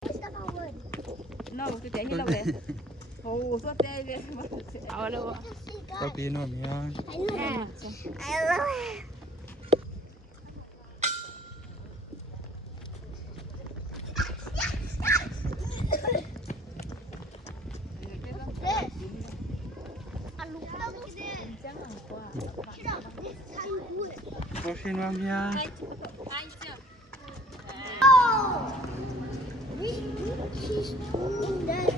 No, tôi chạy như lâu đấy. Ồ, tôi chạy về mà chạy lâu. Papi no mía. I love it. Papi no mía. She's doing that.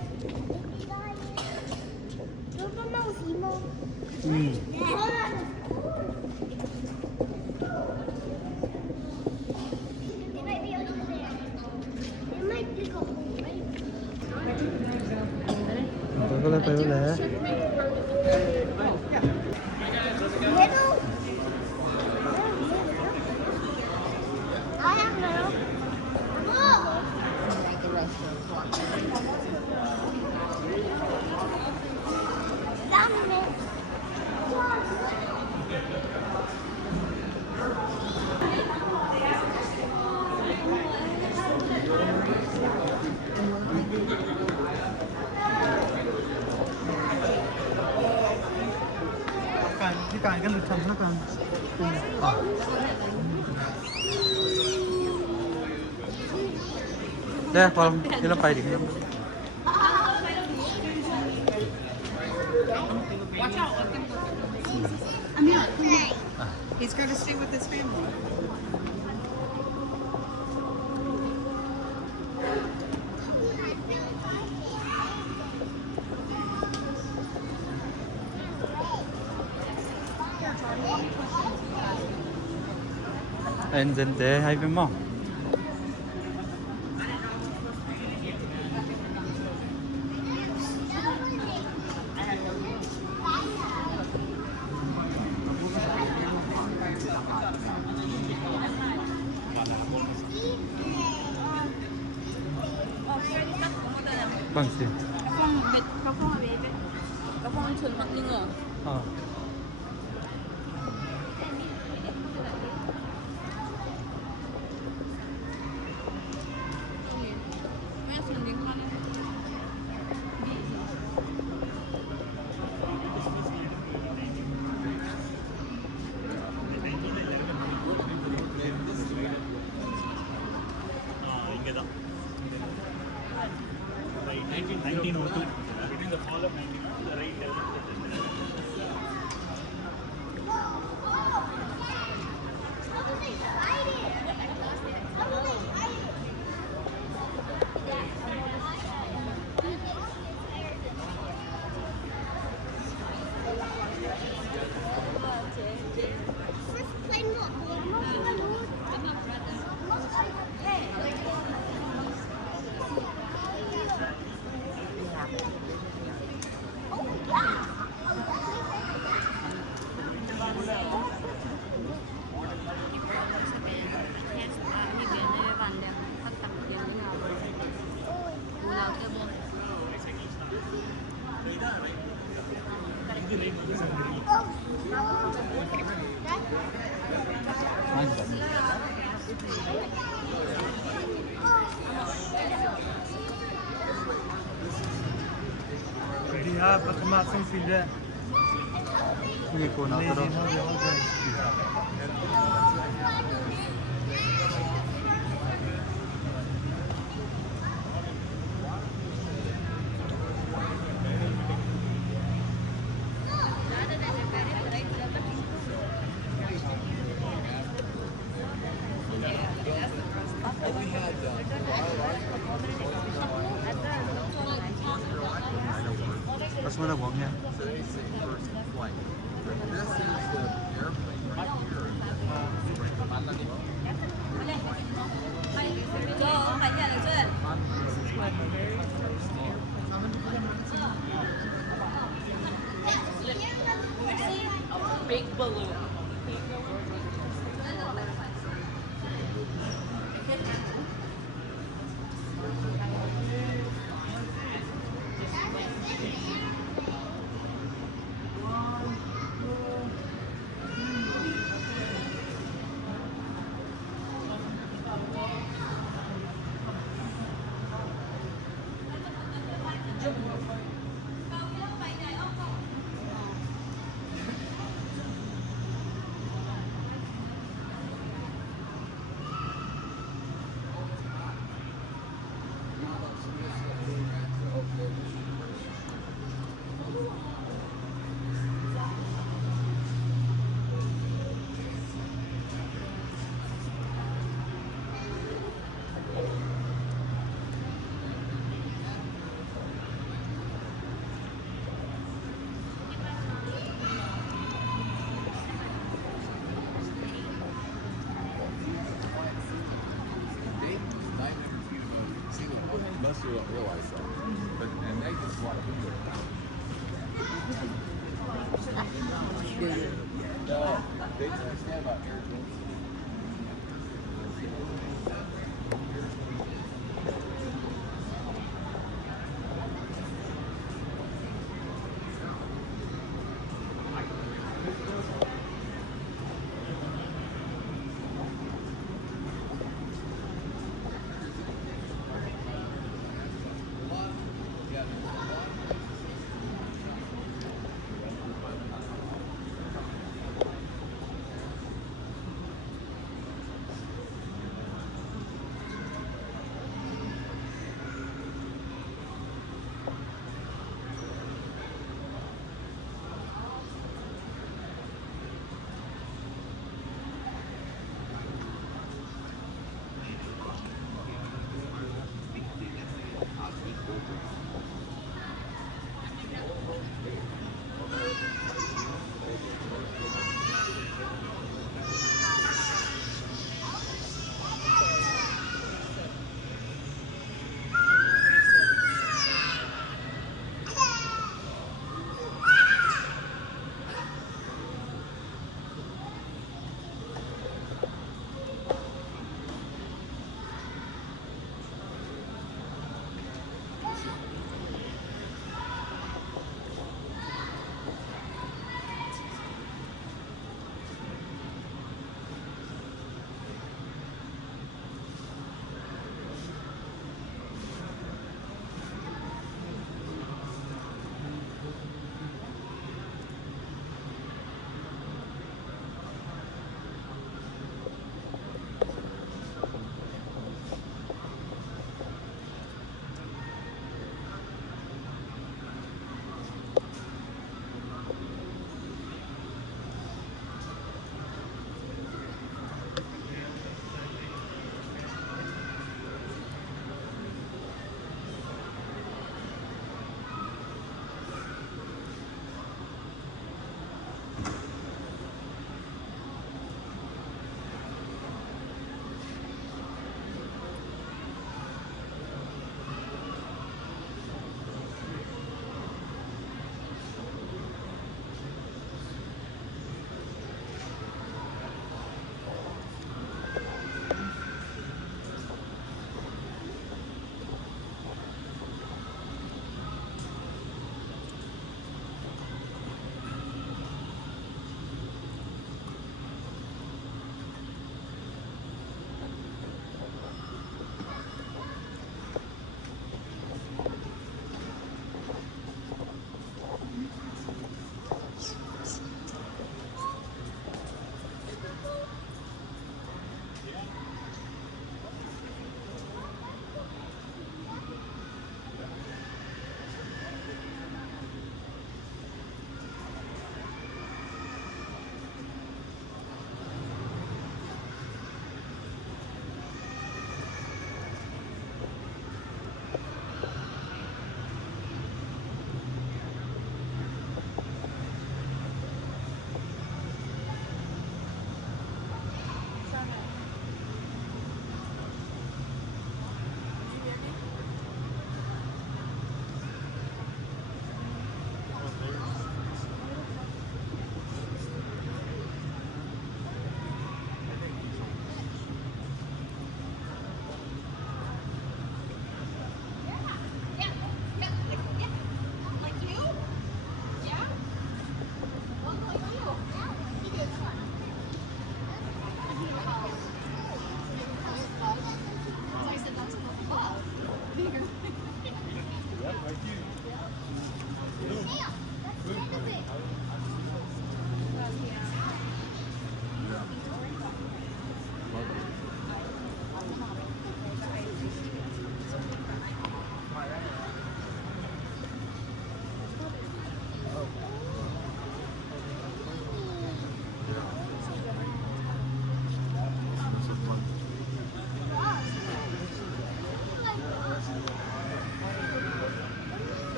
They might be over there. They might dig a hole, right? Tôi có lấy phải lẽ. Little? I have little. Oh! Dominant. Cái cài cái lực thầm nó cần. Đây, con đi nó bay đi cái He's going to stay with his family. Anh dân tế hay với mong. Bằng gì? Có phong chuẩn hoặc linh ở. Dia perkemasan sudah. Ini kau nak terus. Pas mana buangnya? Big balloon. Unless you don't realize that. But, and they just want to do it. No, they just understand about air density.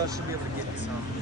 well, should be able to get some.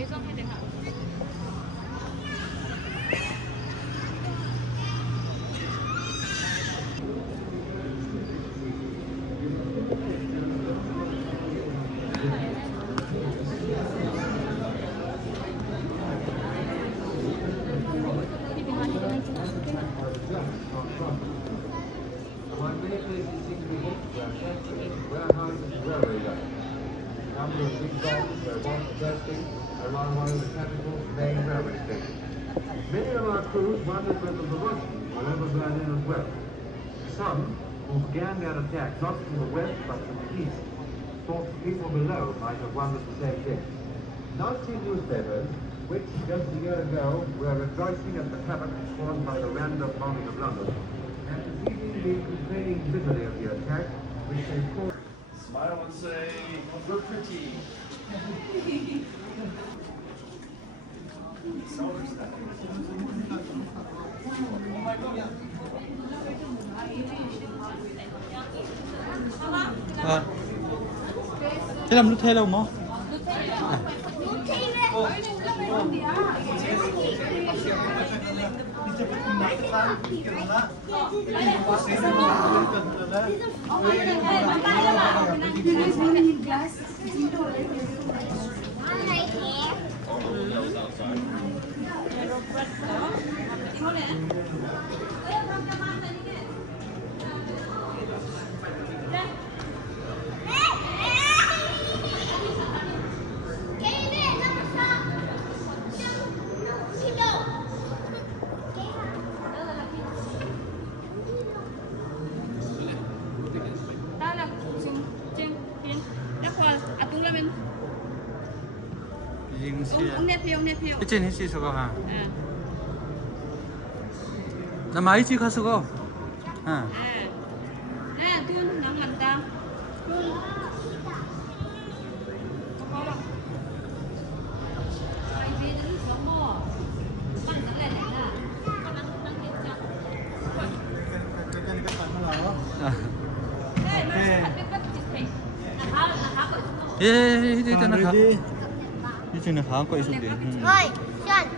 계속 해야 되나? While many places seem to be hit, there are factories, warehouses, and railway yards. A number of big docks where once bursting around one of the capital's main railway stations. Many of our crews wondered whether the Russians will ever burn in as well. Some, who began their attack not from the west but from the east, thought the people below might have wondered the same thing. Nazi newspapers, which just a year ago were rejoicing at the havoc caused by the random bombing of London, have this evening been complaining bitterly of the attack, which they call... Smile and say, we're pretty. À. Thế làm nút thê đâu mà? Ông nếp phiêu. 이제 했지 저거 하. 나 많이 찍었어 거. Nè, tuôn nắng ngẩn ta. 예, 이제 나가. 이제 나가 거 있어 돼. Rồi, Xuân.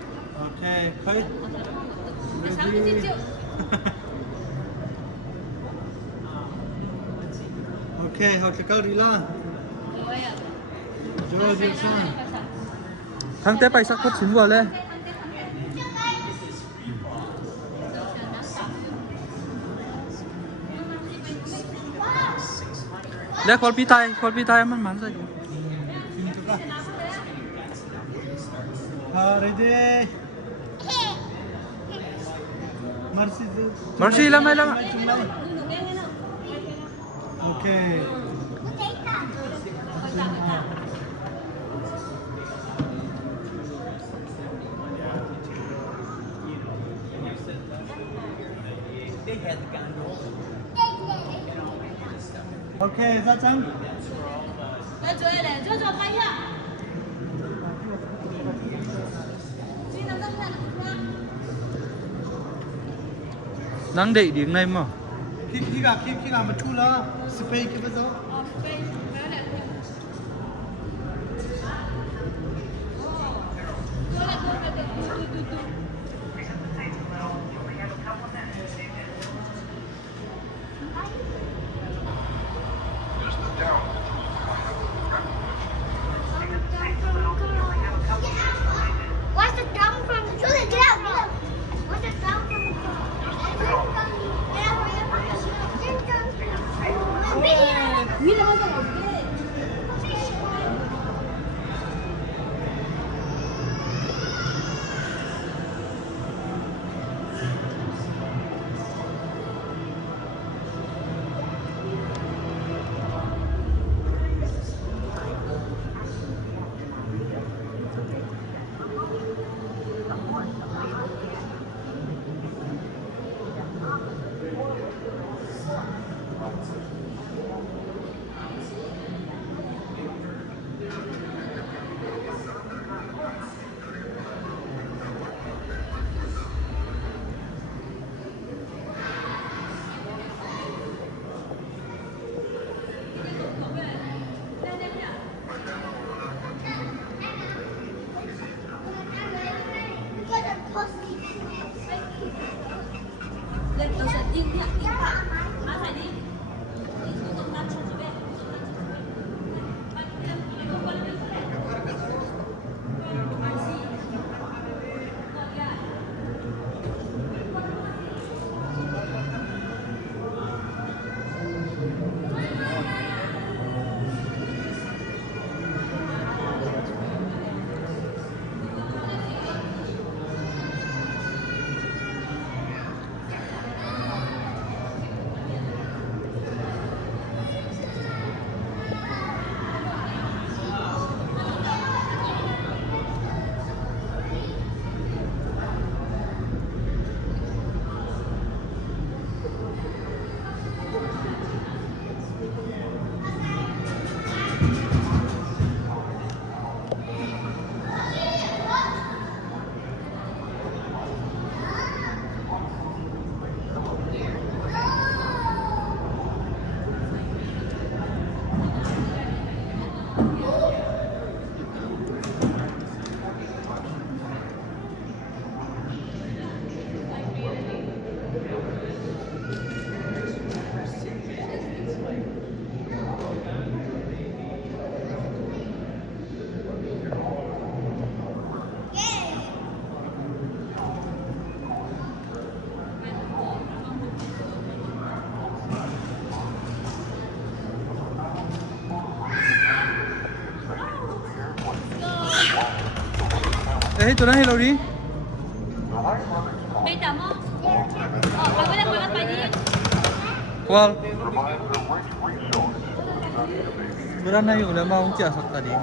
오케이, 거의. 오케이, học cho câu đi lo. Rồi, đi sang. Thằng té bay sắc có chín vào lên. Để con pi tayมันมันใส่ ready. Mercy lamay. Okay. Okay, ra chăng? Cho bay ạ. Đang đẩy tiếng này mà. khi gặp một chút là spray cái đó. What's the down from the truth? Get out! What's the down from the ให้ตัวนั้นให้เราดิ Bây giờ mò. Bà có đang quay đi. วอลberana yung udah mau jatuh tadi.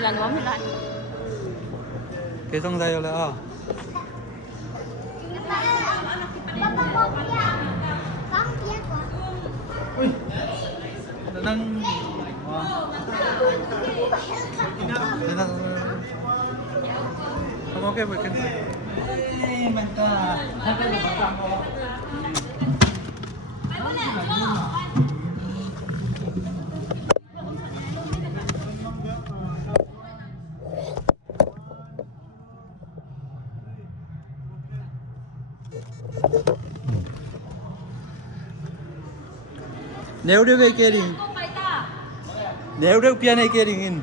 Là nó mới lại. Cái xong đây rồi à? Ui, nó đang không ok với cái mình ta hai cái này bằng không? Nếu đưa về kia thì nếu đưa kia này kia thì nghìn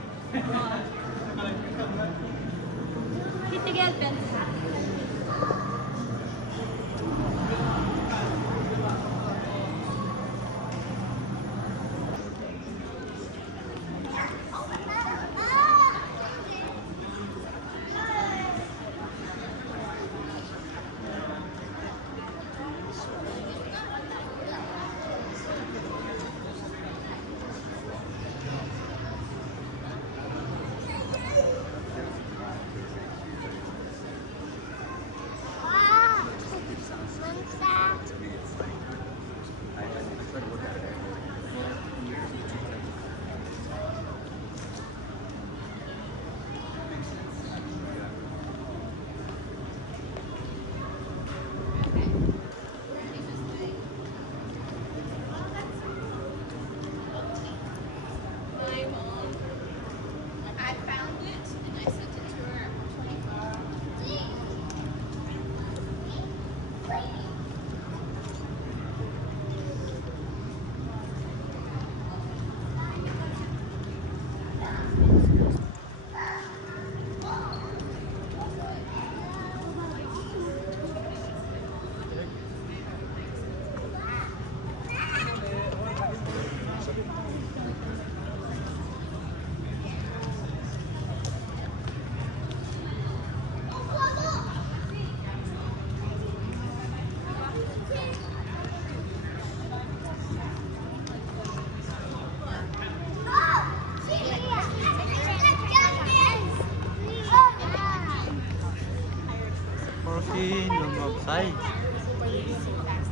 Porsi nomor saya.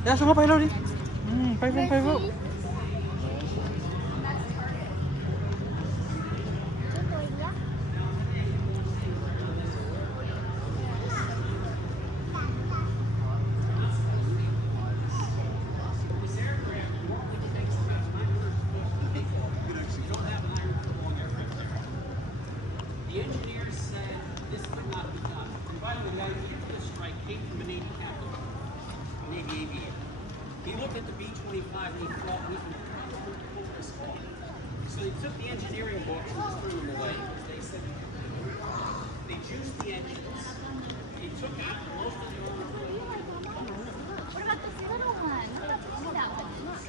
Ya semua pakai lo di. Pakai bu. He looked at the B-25 and he thought we can pull this off. So they took the engineering books and just threw them away. They said they juiced the engines. They took out most of the What about this little one? See that one? Look.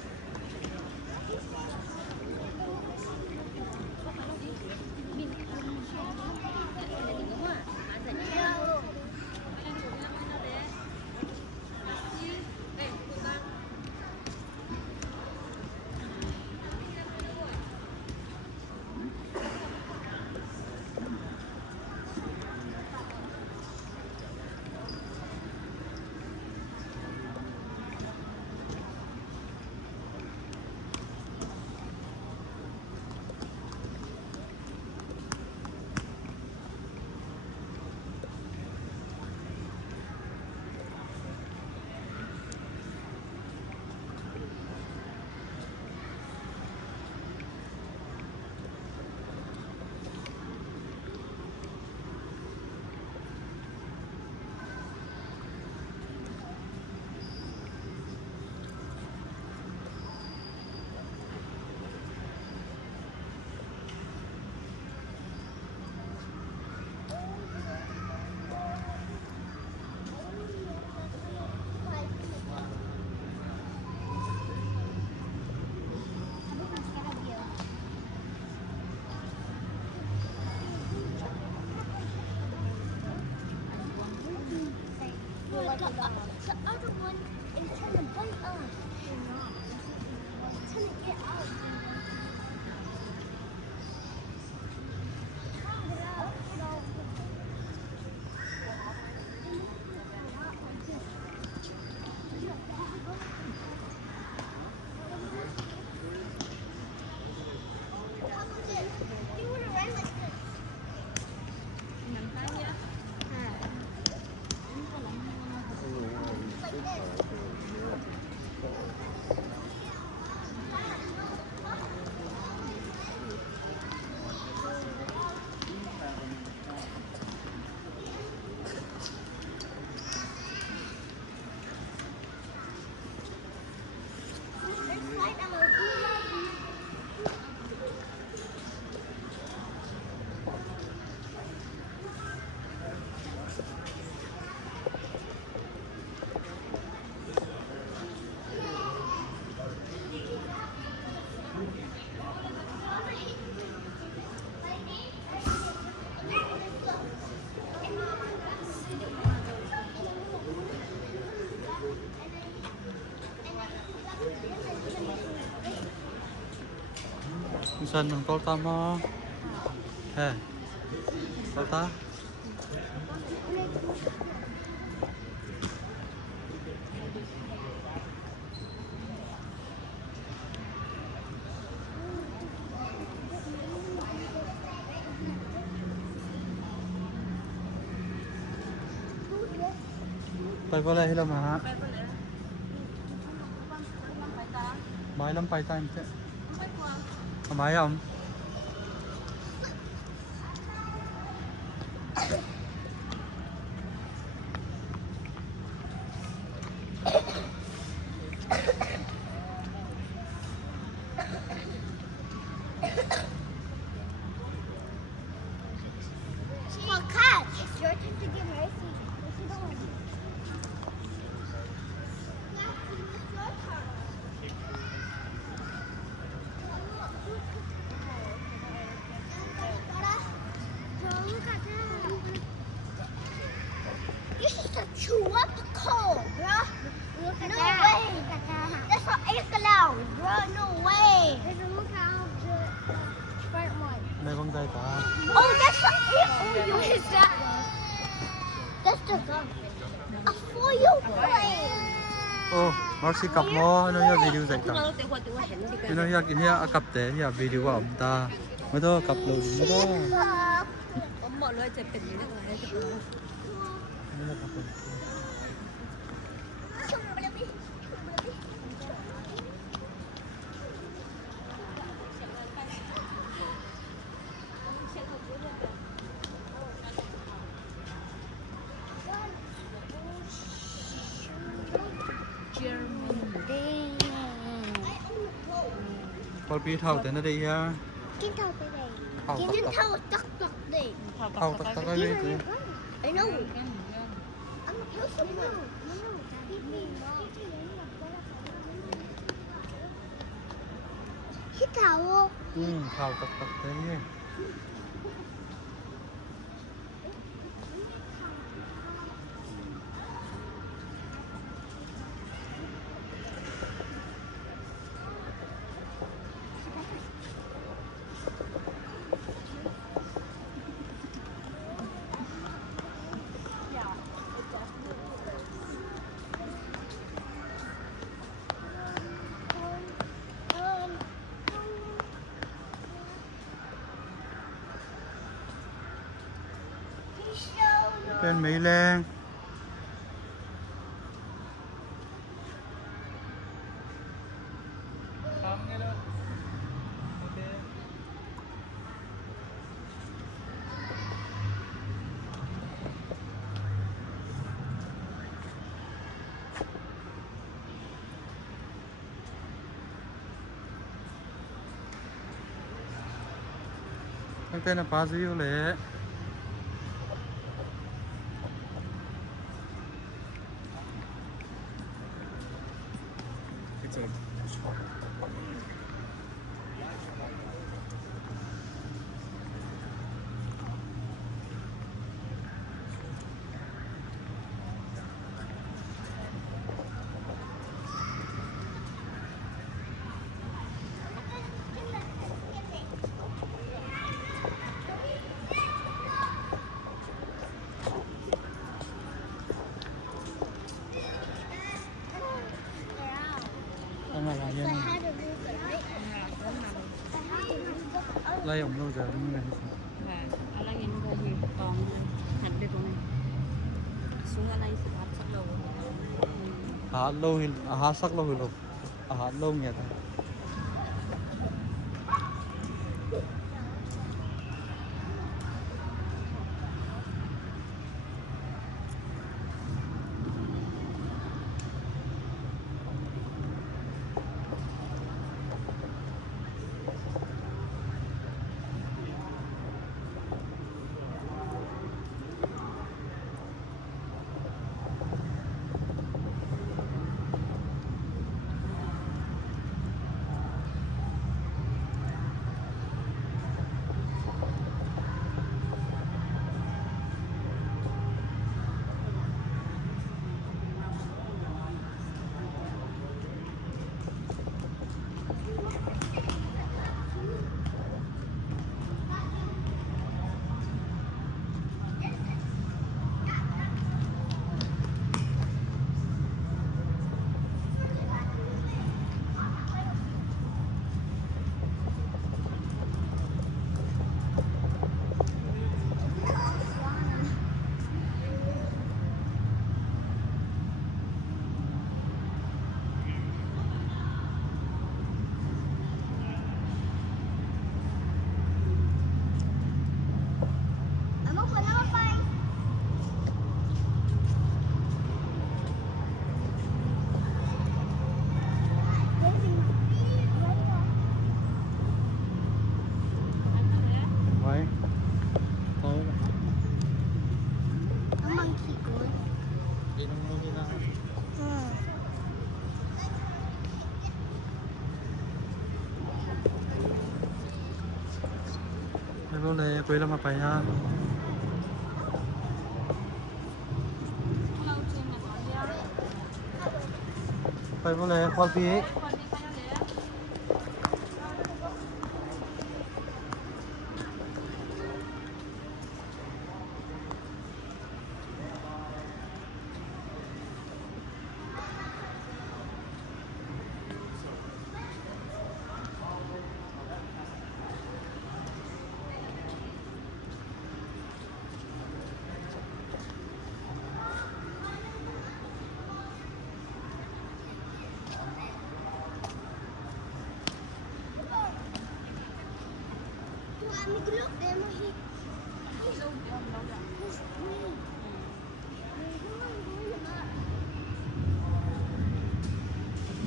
other one is trying to bite us. It's trying to get out. Saan ang tolta mo? Tolta? Tay có lẽ là mà máy lắm phải tay chứ có máy không Well, catch. It's your turn to give mercy. If you don't want to. This is a tropical, bro. Look at that. Way. Look at that. That's an Echelon, bro. No way. There's a look out the front one. đây con tay cả Oh, that's a what is that? That's the a foil plane. ô Maxi cặp mo nó như video dạy cả nó như cặp té như video của ông ta mới thôi cặp lùi mới thôi mọi người chụp hình như thế này con pi thầu thế nó đi ha Kiến thâu tới đây. thầu Kiến tắc thâu tắc tắc đi. thầu tắc tắc cái gì I know. I'm not supposed to know. Hít thở. thầu tắc tắc thế tên Mỹ Lan tên là Pá Diêu Lệ Lai ổng lâu giờ nhưng mà Và lấy những con gì còn hành đi con này xuống ở đây sẽ bắt sắc đầu lâu thì sắc lâu thì lâu nhỉ Boleh, kuih lama apa ya? Boleh, kopi.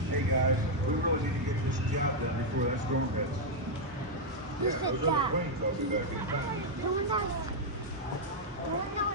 Hey guys, we really need to get this job done before that storm gets. Who's the Those dad? rains, I'll be back in time. Going down. Going down.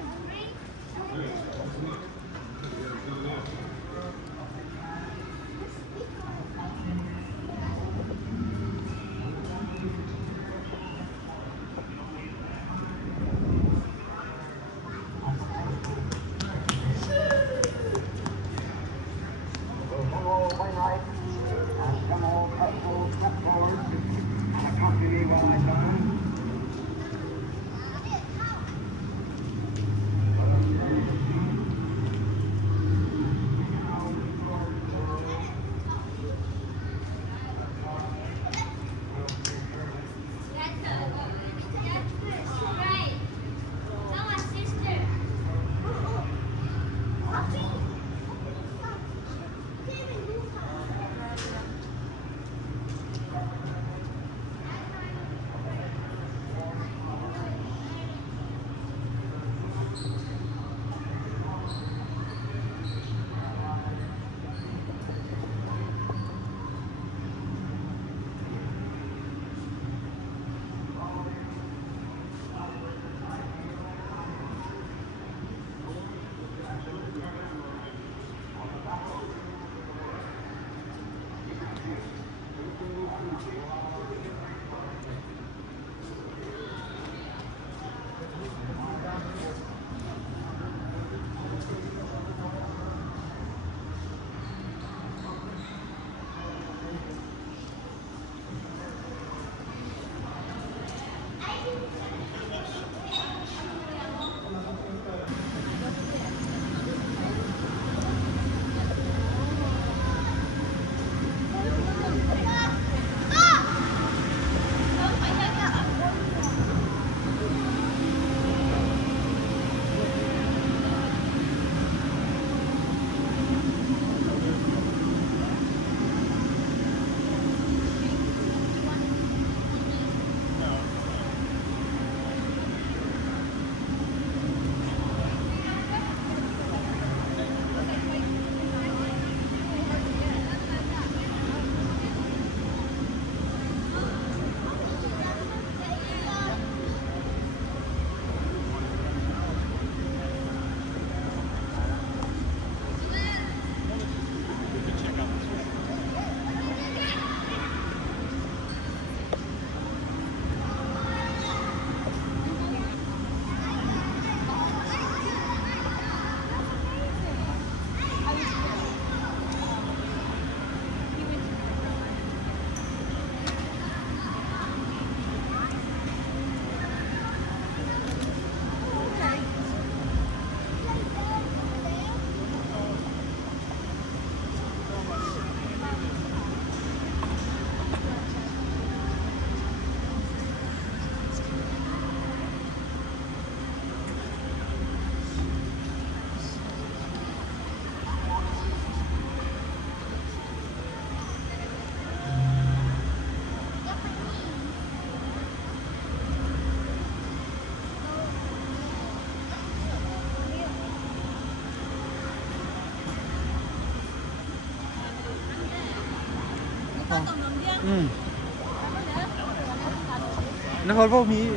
nó hơi vô mí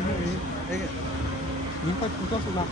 mí có sự lắm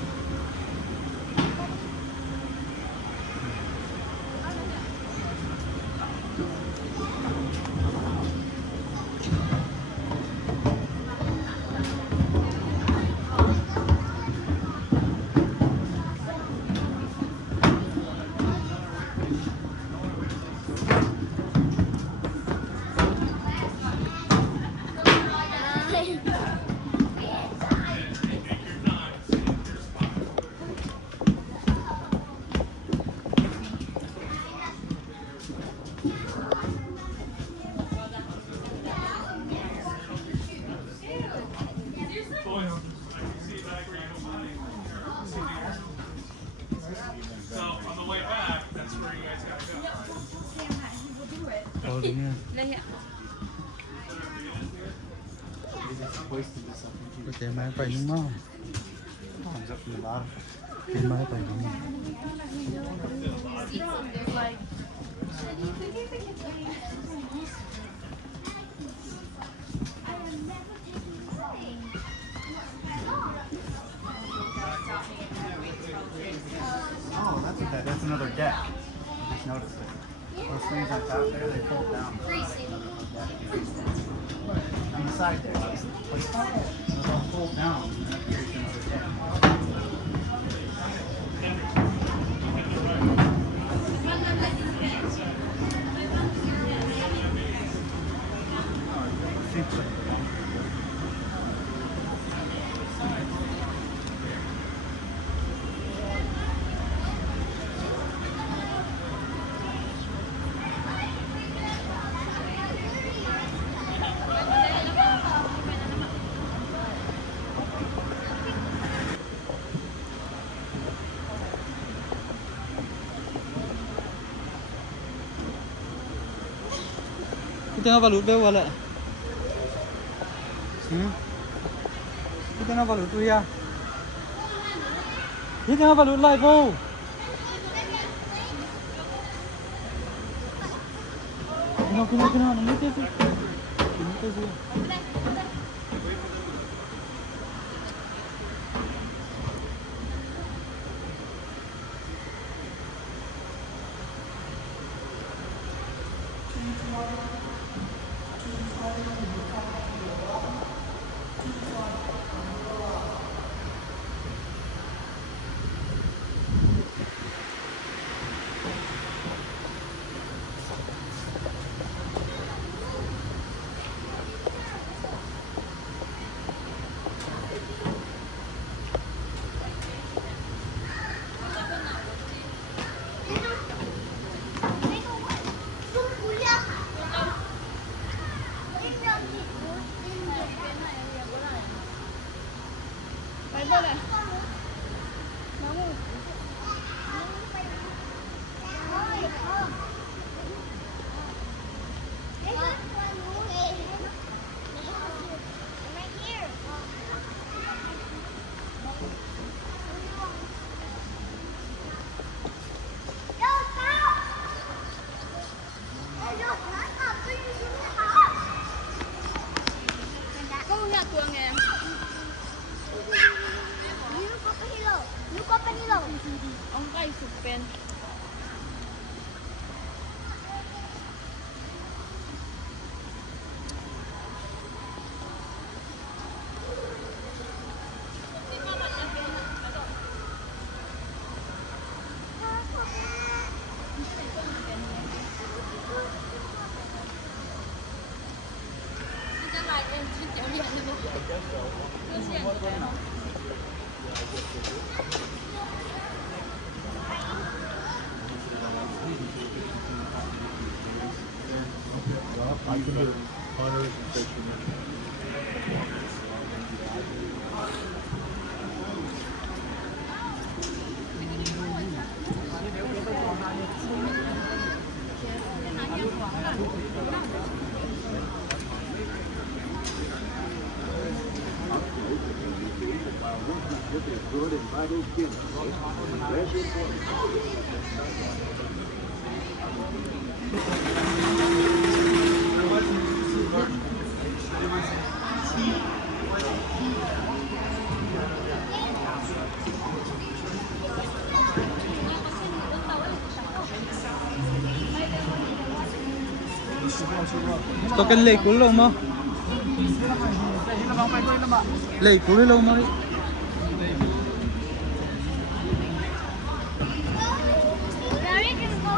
đúng nha Đây ạ. có thể máy phải đúng không cái máy phải đúng không Oh, that's okay. That's another deck. I just noticed it. Those things on top there, they fold down. On the side there, they'll fold down. And that creates another deck. Seems like kita nak balut berapa lah? Kita nak balut tu ya? Kita nak balut live oh. Kena, ni tu. Ini tu sih. Ông cây sụp pen. I can do honors and safety. Good and vital skin. There's your point. Ito kan lake ulo mo. Lake ulo mo. Now you can go.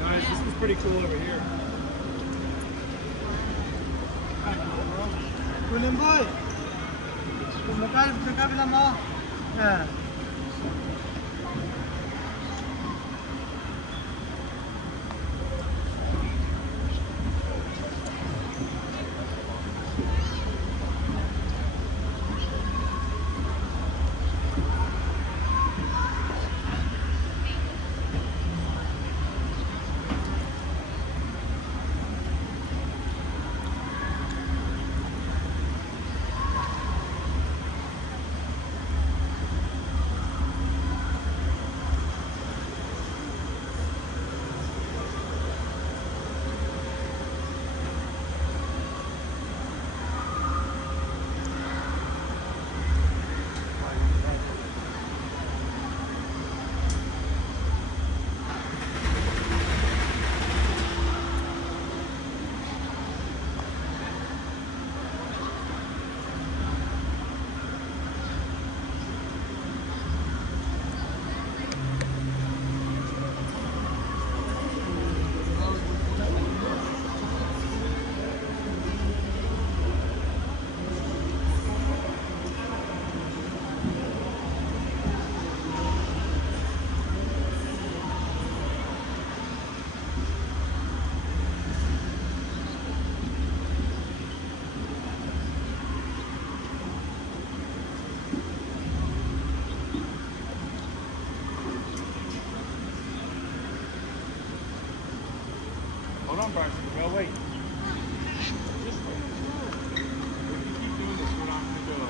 Guys, this is pretty cool over here. William boy. Dekat bila mau. Ya. Hold on, Bryson. Well, wait. Just wait. If you keep doing this, we're not going to go.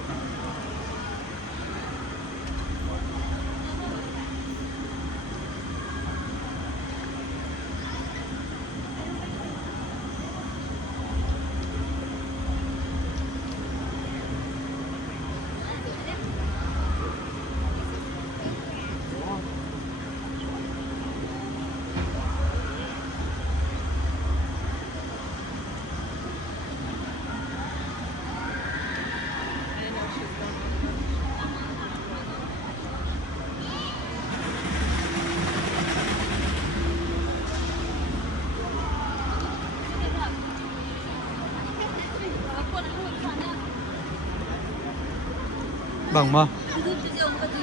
Bang mo.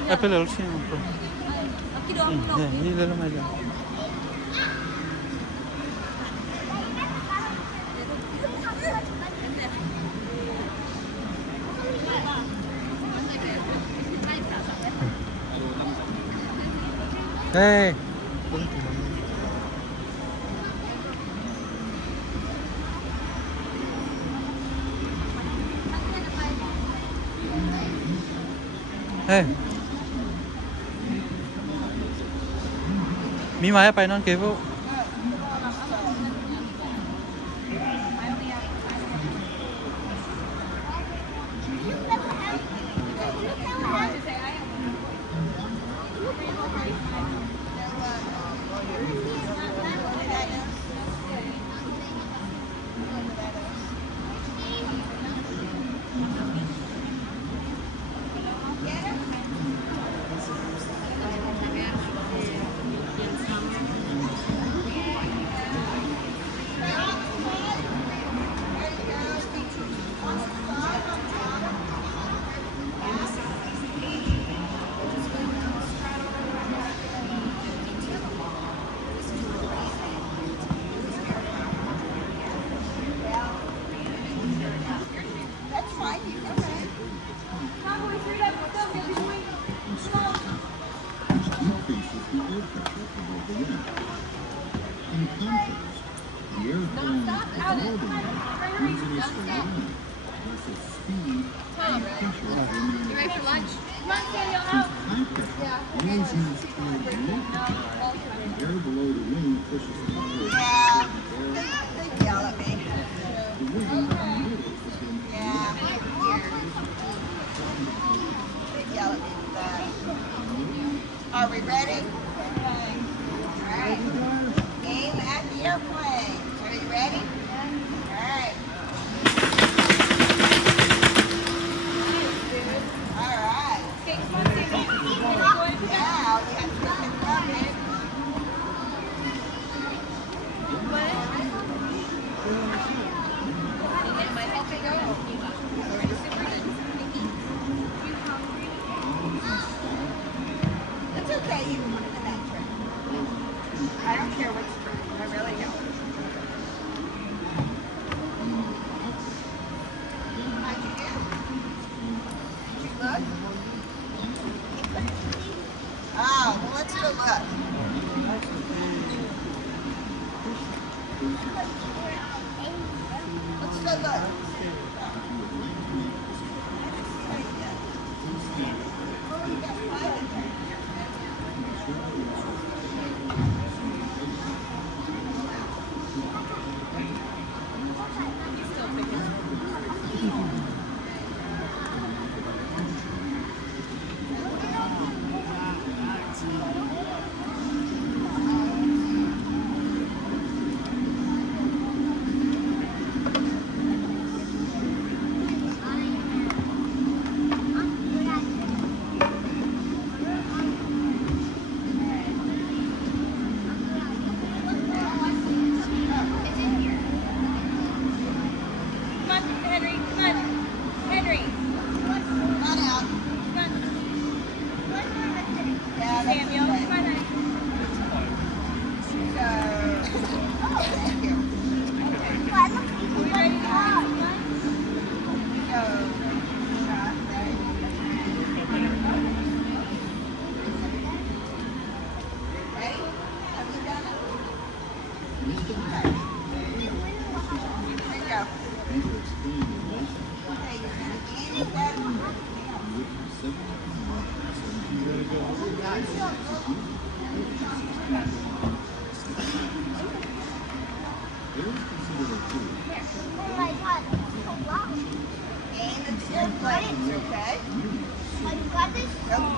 Apple also. Yeah, ini dalam aja. Hey. Hey. มีไม้ไปนอนเก็บ Yang increases the air pressure above the wing. In contrast, the air blown below the wing moves in a straight line, thus its speed and pressure remain You ready for lunch? Come on, Daniel, Since high pressure always moves toward the low pressure, the air below the wing pushes upward toward the air. They yell at me. The wing in the middle has been Yeah. They yell at me for that. Are we ready? All right. Game at the airplane. Are you ready? All right. All right. Now you have to get the coming. It's okay, you can put it in that tray. I don't care which tray. I really don't. How'd you do? Did you look? Oh, well, let's go look. Let's go look.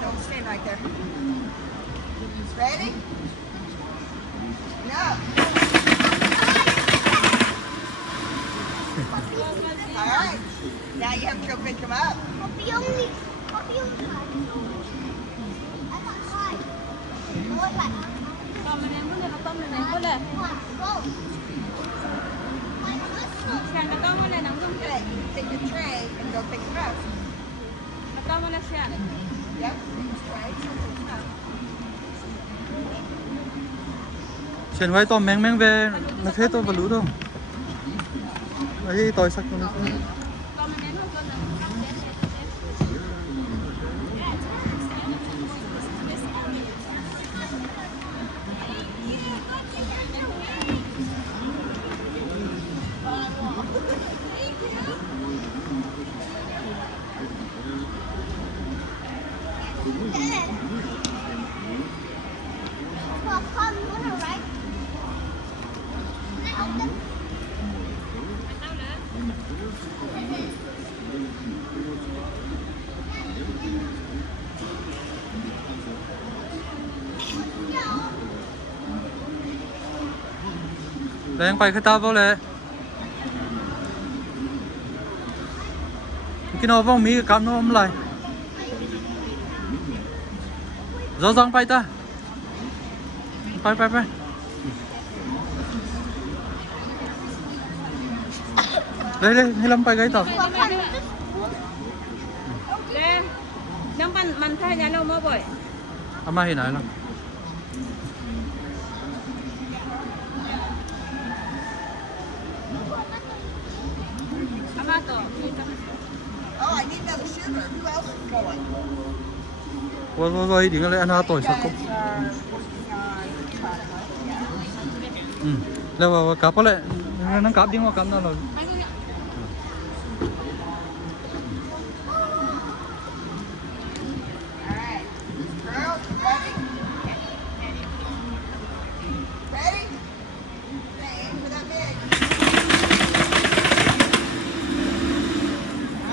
Don't stand right there. Ready? No. All right. Now you have to go pick them up. Puppy only. Puppy only. I got five. What like? Tôm lên em có lên, tôm lên em có lên. Go. Siya, natama na lang. Okay, take the tray and go pick them up. Natama na siya. Yep. Tray. Chuyển quay tôm mèng mèng về nó thế tôi vào lũ đâu. Ấy tôi sắc nó. Tôm lên em có lên. Well, come on, right? Can I help them? Lên quay cái tao vô lệ. Cái nó vong mì cắm nó ôm lại. Gió giăng bay ta. Bay bay bay. Đây đây, hay lắm bay gáy tao. Nè, nóng mình thay nhà đâu mới vậy? Ama hình này lắm. Amato. Oh, I need another sugar. Who else is going? Voi đi cái anh tuổi sao cũngแล้วกลับก็เลยนั่งกลับดิ้งว่ากลับนั่นเลย Alright. Girls, ready? Ready? Okay, aim for that big.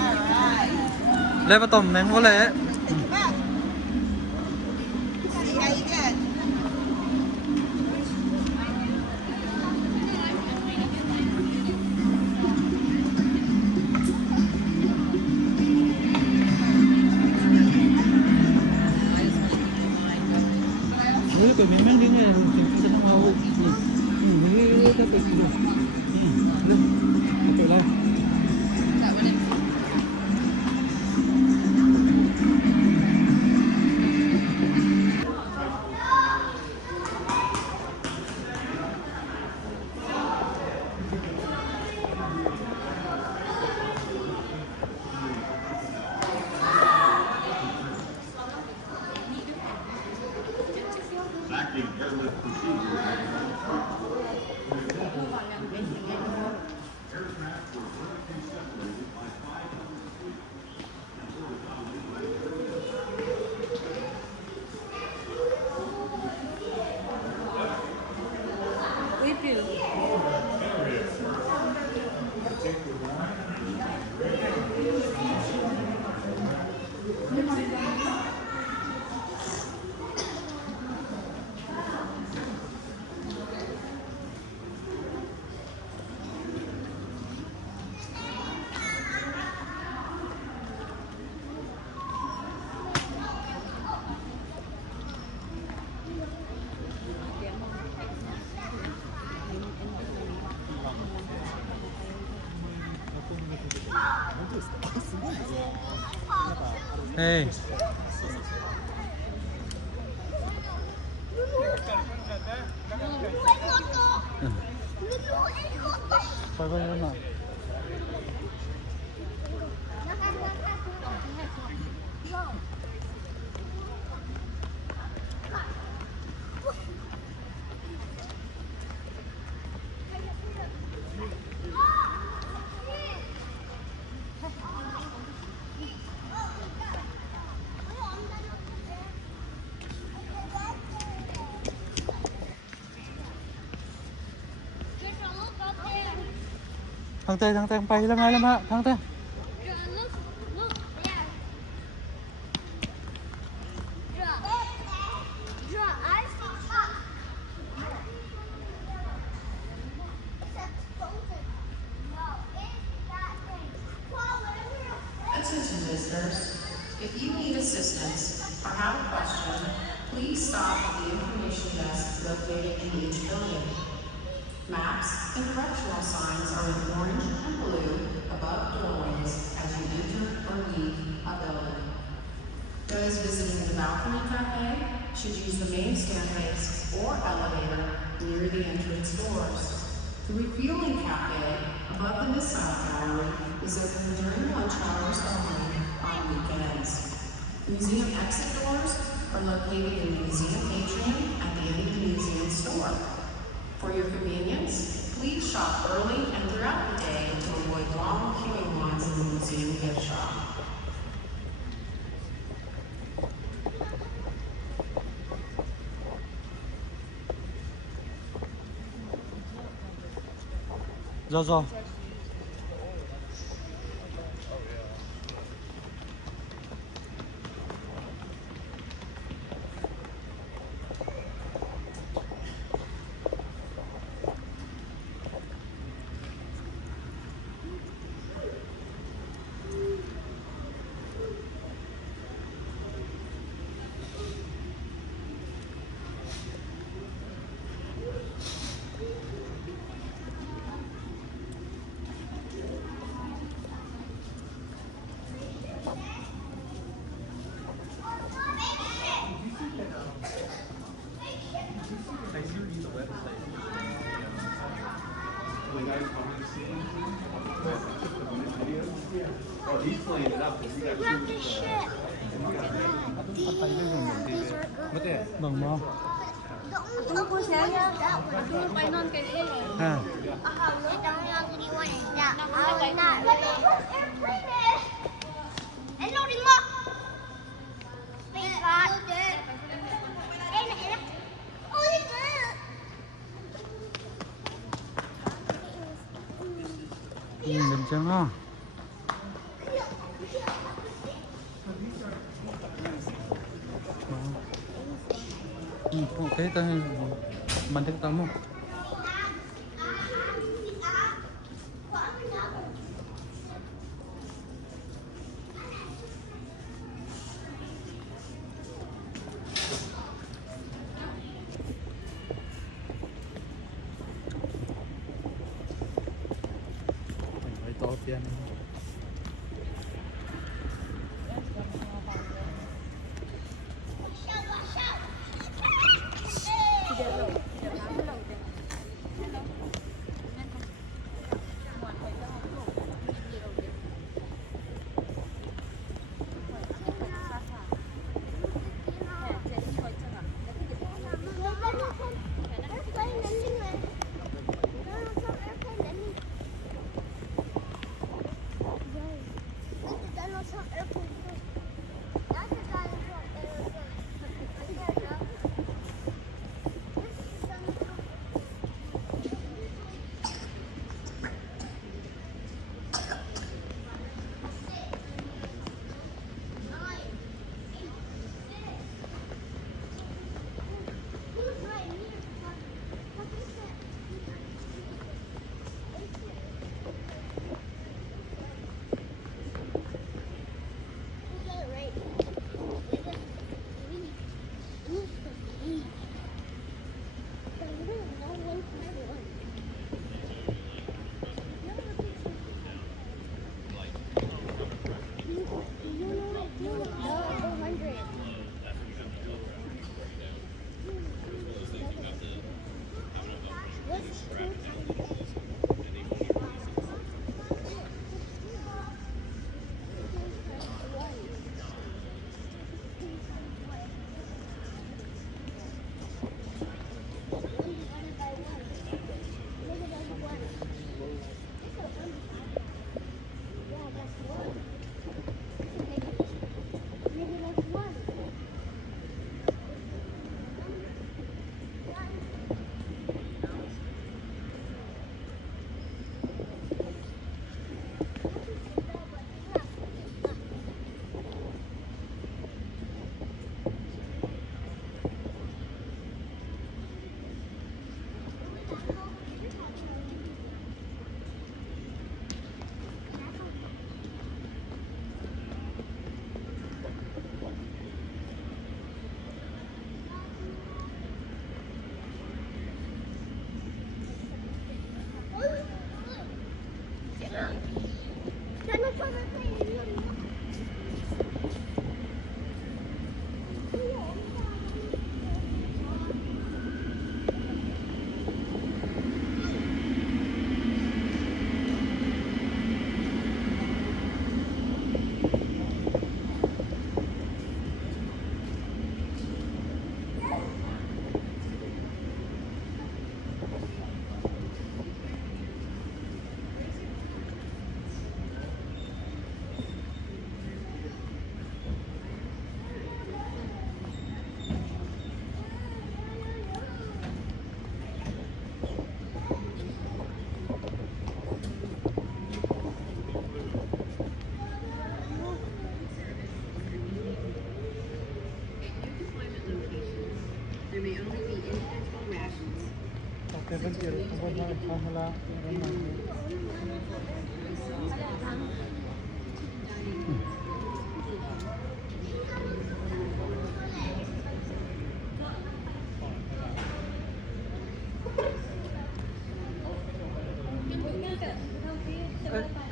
Alright. แล้วมาต้มแมงก็เลย Come out. See how you did. cái miếng mang đi này thì sẽ không mau cái tự được tự lên Acting airlift procedure. With you. Hey. Sao vậy nó? Thằng tê bay lên ngay ha, thằng tê. Attention visitors, if you need assistance or have a question, please stop at the information desk located in each building. Maps and directional signs are in orange and blue above doorways as you enter or leave a building. Those visiting the balcony cafe should use the main staircase or elevator near the entrance doors. The refueling cafe above the missile gallery is open during lunch hours only on weekends. Museum exit doors are located in the museum atrium at the end of the museum store. For your convenience, please shop early and throughout the day to avoid long queuing lines in the museum gift shop. Rồi. Grab this shit. Patay din yung hindi. Mati. Bang mo. The only ugly one is that one. Ha. The only ugly one is that. Let me put airplane in. And loading up. Space bot. And oh, look at that. Ganda nga. Okay, tayo. Mantik tamo. Ito yan.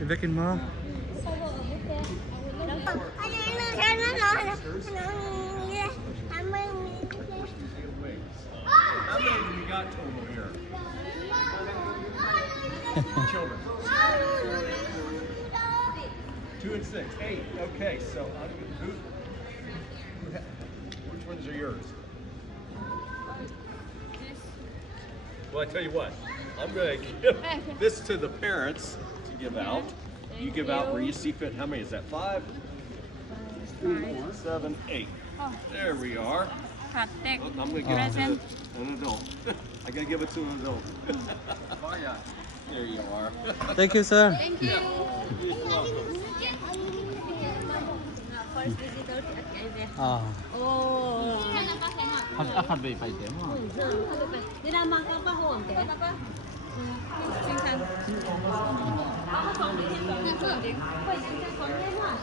Ibekin mo. How many have we got total here? Children. 2 and 6. 8. Okay, so who These are yours. Well, I tell you what, I'm going to give this to the parents to give out. You give out where you see fit. How many is that? 5, 7, 8. There we are. Hạt tech. I'm going to give it to an adult. I got to give it to an adult. There you are. Thank you, sir. Thank you. You're welcome. First visitor to Atkaide. Oh. Akan bay pa ito mo. Di naman ka pa ho, ante. Singsan. Ako song din ito. Ito. Hoy, singsan song din mo.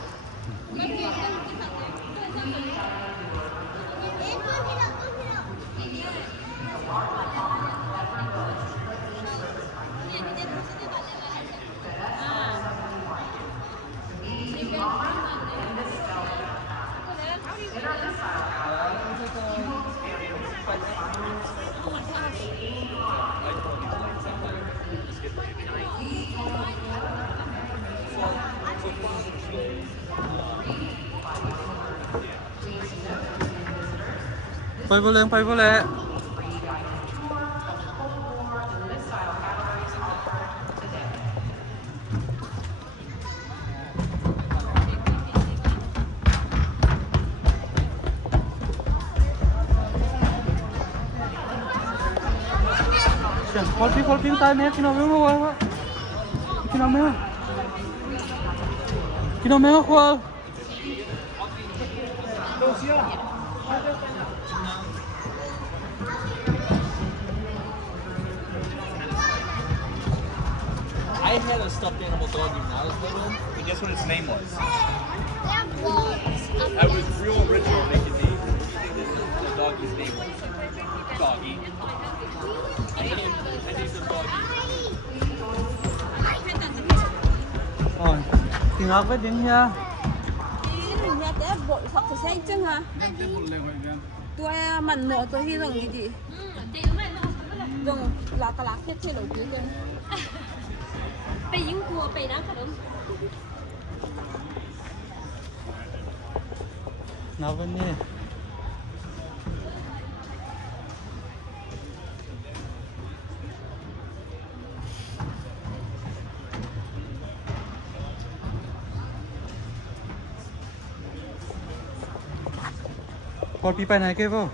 Bay vô lên, bay vô lẹ. Call phim tay mẹ khi nào mới mua khi nào mới khoa I had a stuffed animal dog when I was little, and guess what its name was? I was real original making names. The doggy's name was Doggy. I named him Doggy. Rồi, tiếng Ốc với tiếng nha. Nhà té bộ hoặc là xe chân hả? Tôi mình nọ tôi hy vọng gì? Dùng là tà lạc thiết chế đầu tiên. Bị những cua bị đó phải đúng. Nào bên nè. Con đi bay này kia vô.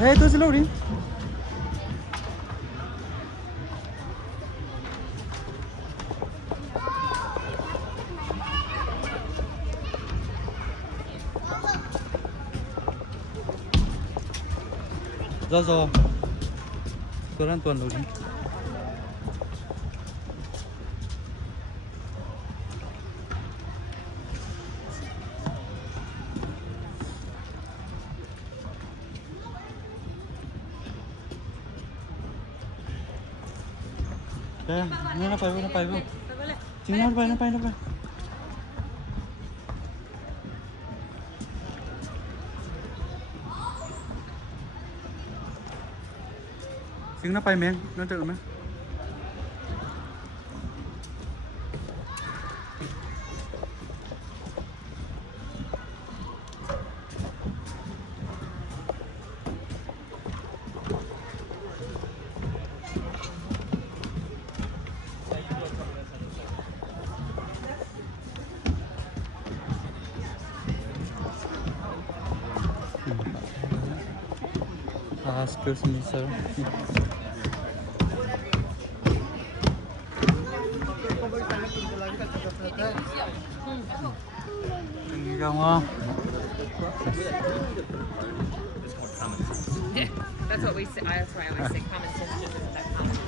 Hey, tôi sẽ lâu đi. Rồi. Tôi đang tuần rồi đi. Đây, nó phải vô. Chính nó bay. Chính nó bay men, nó tự mà. Excuse me, sir. Yeah, that's what we say. That's why I always say common sense just isn't that common.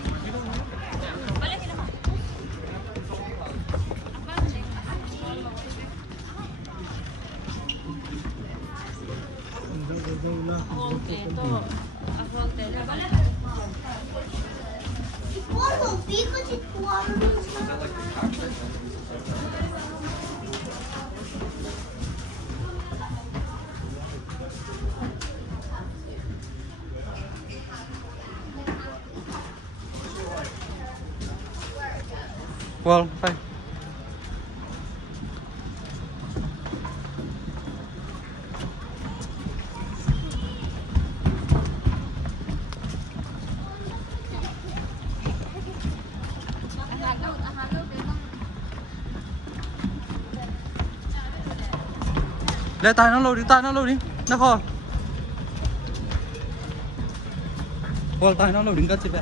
Well, bye. Để tay nó lôi đi, nó kho. Well, tay nó lôi đứng cất chị bé.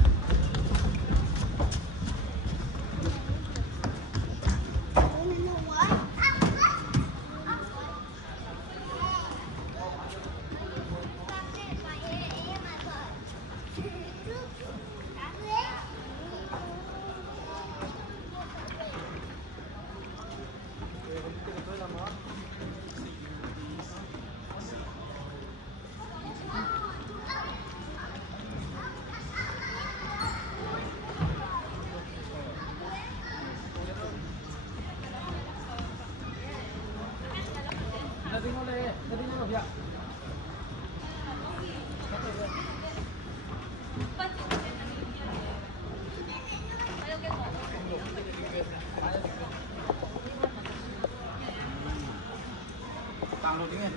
Tăng luôn đi nghe.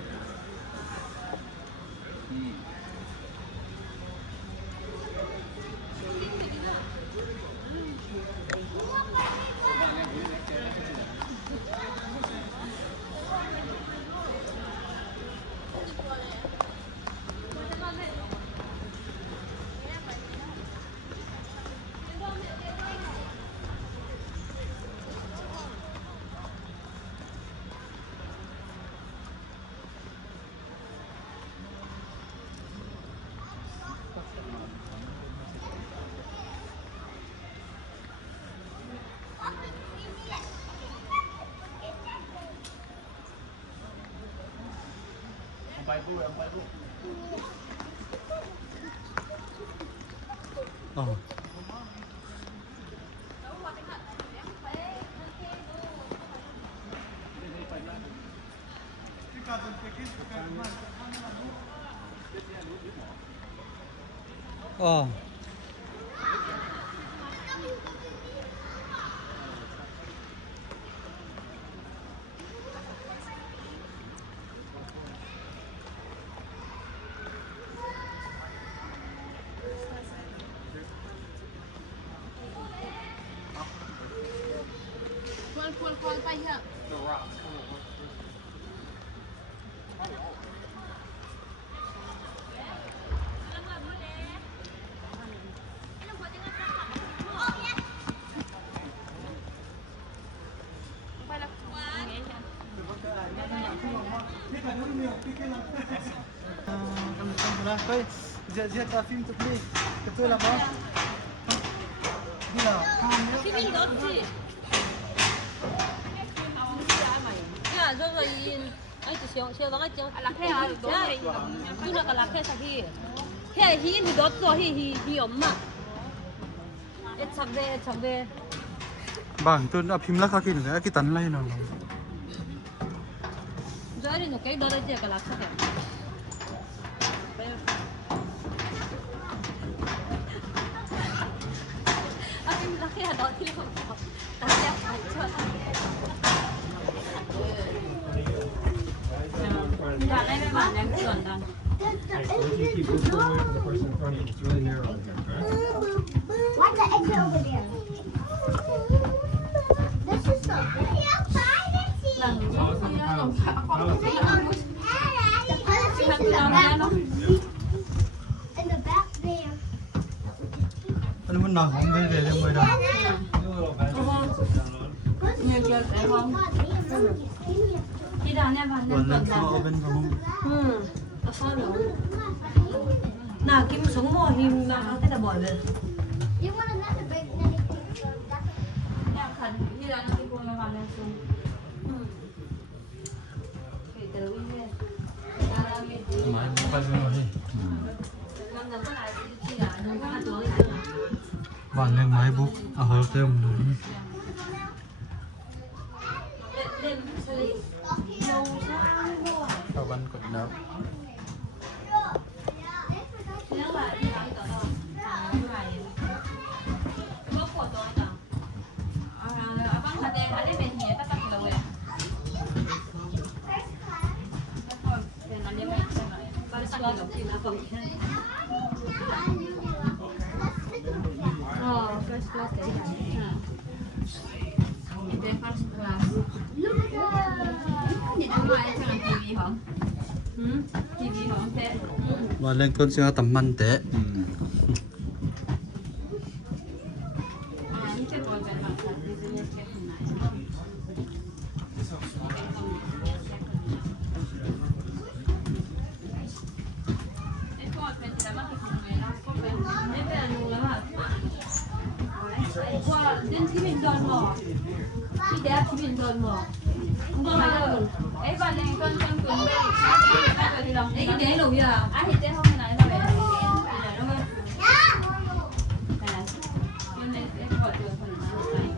Thôi, diệt phim thực đi. Tôi làm không? Đi nào. Phim đó gì? Ya, rồi anh chỉ xíu đó chứ. Là thế à? Tôi là cái thế sao hi? Thế hi thì đó rồi hi ổn mà. Ít chậm về. Bang, tôi đã phim lắc cái này, cái tấn này nào. Rồi nó cái đó là gì cái là thế. Kaya daw tili ko. Kaya ay cho. Ya lên cái bàn đang chuẩn đang. You keep this away from the person in front of you. It's really narrow in here, okay? Why's the exit over there? This is so pretty outside. In the back there. Anh muốn nào không về để mời đâu. Nhiều chuyện phải không? Đi đâu nha bạn. Còn lên cho ở bên phòng. Sao nữa? Nào kiếm sống mò him mà thế là bỏ rồi. You want another big Em khẩn như là nó đi cùng là vào lên xuống. Kể từ đi lên. Máy quay bên rồi đi. Bạn lên máy bút ở hơi thêm nữa. Các bạn còn đâu? khỏi first class đấy first class. Nhìn ở ngoài cho là TV hả? TV hả? Thế. Và lên con sẽ tầm măn té. Đến thì mình đòn mỏ, thì đẹp thì mình đòn mỏ, không có ai đâu. Ấy và lên con cùng đây, thì lòng đấy cái bé đâu vậy? Á thì thế không này là về đúng không? Nên này sẽ gọi được phần này.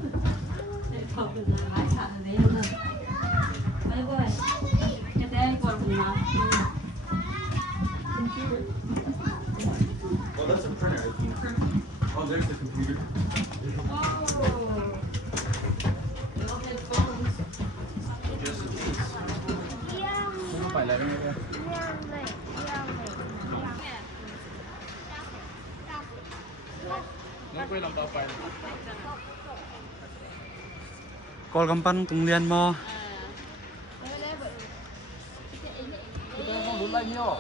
Để học được là lái xả đấy luôn rồi. Mấy bữa này, Cái đây gọi phần nào? Well, that's a printer. If you print. Oh, there's the computer. Không phải là đây. Nó quay lòng tàu phải. Con gampan tung liên mo. Không đúng bao nhiêu.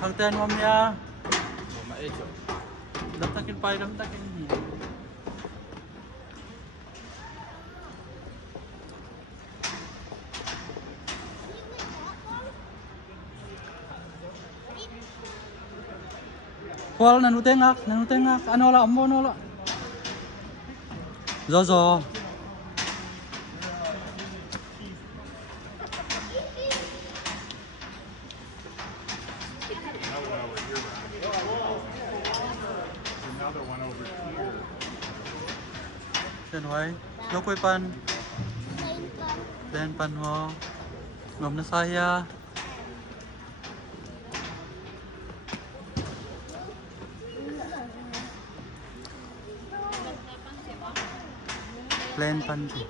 Thằng tên hôm nha. Đâm takin pai, đâm takin gì. Kual nanu tengak, ano la, ambo no la. Zo. Another one over here. Sen hoài, nó quay pan. Lên pan ho. Ngom na saya. Lên pan gì?